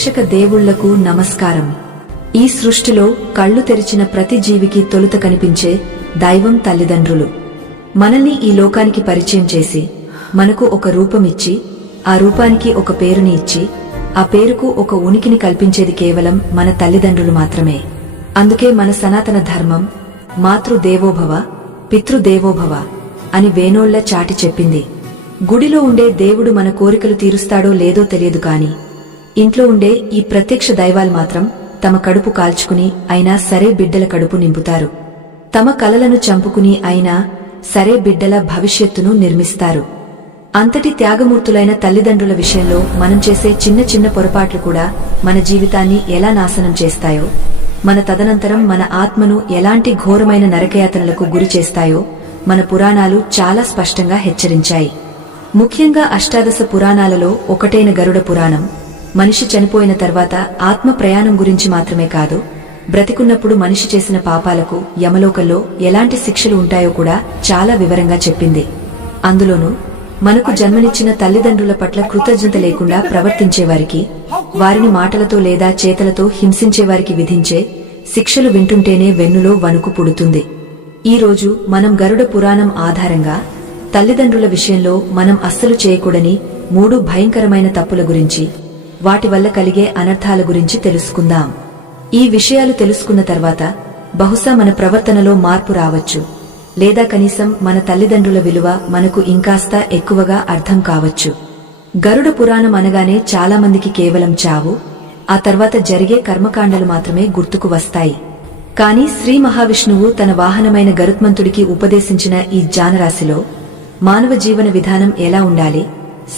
ప్రేక్షక దేవుళ్లకు నమస్కారం. ఈ సృష్టిలో కళ్ళు తెరిచిన ప్రతి జీవికి తొలుత కనిపించే దైవం తల్లిదండ్రులు. మనల్ని ఈ లోకానికి పరిచయం చేసి మనకు ఒక రూపమిచ్చి ఆ రూపానికి ఒక పేరుని ఇచ్చి ఆ పేరుకు ఒక ఉనికిని కల్పించేది కేవలం మన తల్లిదండ్రులు మాత్రమే. అందుకే మన సనాతన ధర్మం మాతృదేవోభవ పితృదేవోభవ అని వేనోళ్ల చాటి చెప్పింది. గుడిలో ఉండే దేవుడు మన కోరికలు తీరుస్తాడో లేదో తెలియదు కాని ఇంట్లో ఉండే ఈ ప్రత్యక్ష దైవాలు మాత్రం తమ కడుపు కాల్చుకుని అయినా సరే బిడ్డల కడుపు నింపుతారు. తమ కలలను చంపుకుని అయినా సరే బిడ్డల భవిష్యత్తును నిర్మిస్తారు. అంతటి త్యాగమూర్తులైన తల్లిదండ్రుల విషయంలో మనం చేసే చిన్న చిన్న పొరపాట్లు కూడా మన జీవితాన్ని ఎలా నాశనం చేస్తాయో, మన తదనంతరం మన ఆత్మను ఎలాంటి ఘోరమైన నరకయాతనలకు గురి చేస్తాయో మన పురాణాలు చాలా స్పష్టంగా హెచ్చరించాయి. ముఖ్యంగా అష్టాదశ పురాణాలలో ఒకటైన గరుడ పురాణం మనిషి చనిపోయిన తర్వాత ఆత్మ ప్రయాణం గురించి మాత్రమే కాదు, బ్రతికున్నప్పుడు మనిషి చేసిన పాపాలకు యమలోకంలో ఎలాంటి శిక్షలు ఉంటాయో కూడా చాలా వివరంగా చెప్పింది. అందులోనూ మనకు జన్మనిచ్చిన తల్లిదండ్రుల పట్ల కృతజ్ఞత లేకుండా ప్రవర్తించేవారికి, వారిని మాటలతో లేదా చేతలతో హింసించేవారికి విధించే శిక్షలు వింటుంటేనే వెన్నులో వణుకు పుడుతుంది. ఈ రోజు మనం గరుడ పురాణం ఆధారంగా తల్లిదండ్రుల విషయంలో మనం అస్సలు చేయకూడని 3 భయంకరమైన తప్పుల గురించి, వాటి వల్ల కలిగే అనర్థాల గురించి తెలుసుకుందాం. ఈ విషయాలు తెలుసుకున్న తర్వాత బహుశా మన ప్రవర్తనలో మార్పు రావచ్చు, లేదా కనీసం మన తల్లిదండ్రుల విలువ మనకు ఇంకాస్త ఎక్కువగా అర్థం కావచ్చు. గరుడ పురాణం అనగానే చాలా మందికి కేవలం చావు, ఆ తర్వాత జరిగే కర్మకాండలు మాత్రమే గుర్తుకు వస్తాయి. కాని శ్రీ మహావిష్ణువు తన వాహనమైన గరుత్మంతుడికి ఉపదేశించిన ఈ జానరాశిలో మానవ జీవన విధానం ఎలా ఉండాలి,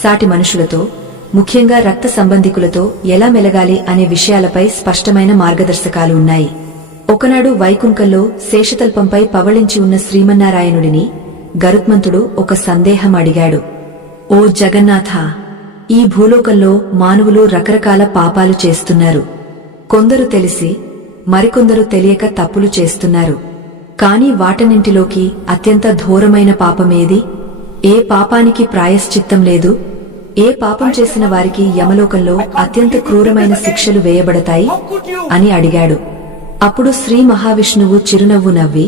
సాటి మనుషులతో ముఖ్యంగా రక్త సంబంధికులతో ఎలా మెలగాలి అనే విషయాలపై స్పష్టమైన మార్గదర్శకాలు ఉన్నాయి. ఒకనాడు వైకుంఠంలో శేషతల్పంపై పవళించి ఉన్న శ్రీమన్నారాయణుడిని గరుత్మంతుడు ఒక సందేహం అడిగాడు. ఓ జగన్నాథ, ఈ భూలోకంలో మానవులు రకరకాల పాపాలు చేస్తున్నారు. కొందరు తెలిసి మరికొందరు తెలియక తప్పులు చేస్తున్నారు. కాని వాటన్నింటిలోకి అత్యంత ఘోరమైన పాపమేది? ఏ పాపానికి ప్రాయశ్చిత్తం లేదు? ఏ పాపం చేసిన వారికి యమలోకంలో అత్యంత క్రూరమైన శిక్షలు వేయబడతాయి అని అడిగాడు. అప్పుడు శ్రీ మహావిష్ణువు చిరునవ్వు నవ్వి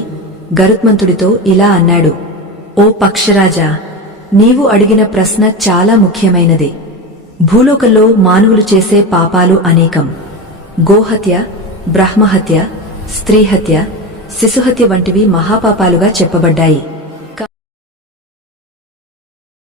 గరుత్మంతుడితో ఇలా అన్నాడు. ఓ పక్షరాజా, నీవు అడిగిన ప్రశ్న చాలా ముఖ్యమైనది. భూలోకంలో మానవులు చేసే పాపాలు అనేకం. గోహత్య, బ్రహ్మహత్య, స్త్రీహత్య, శిశుహత్య వంటివి మహాపాపాలుగా చెప్పబడ్డాయి.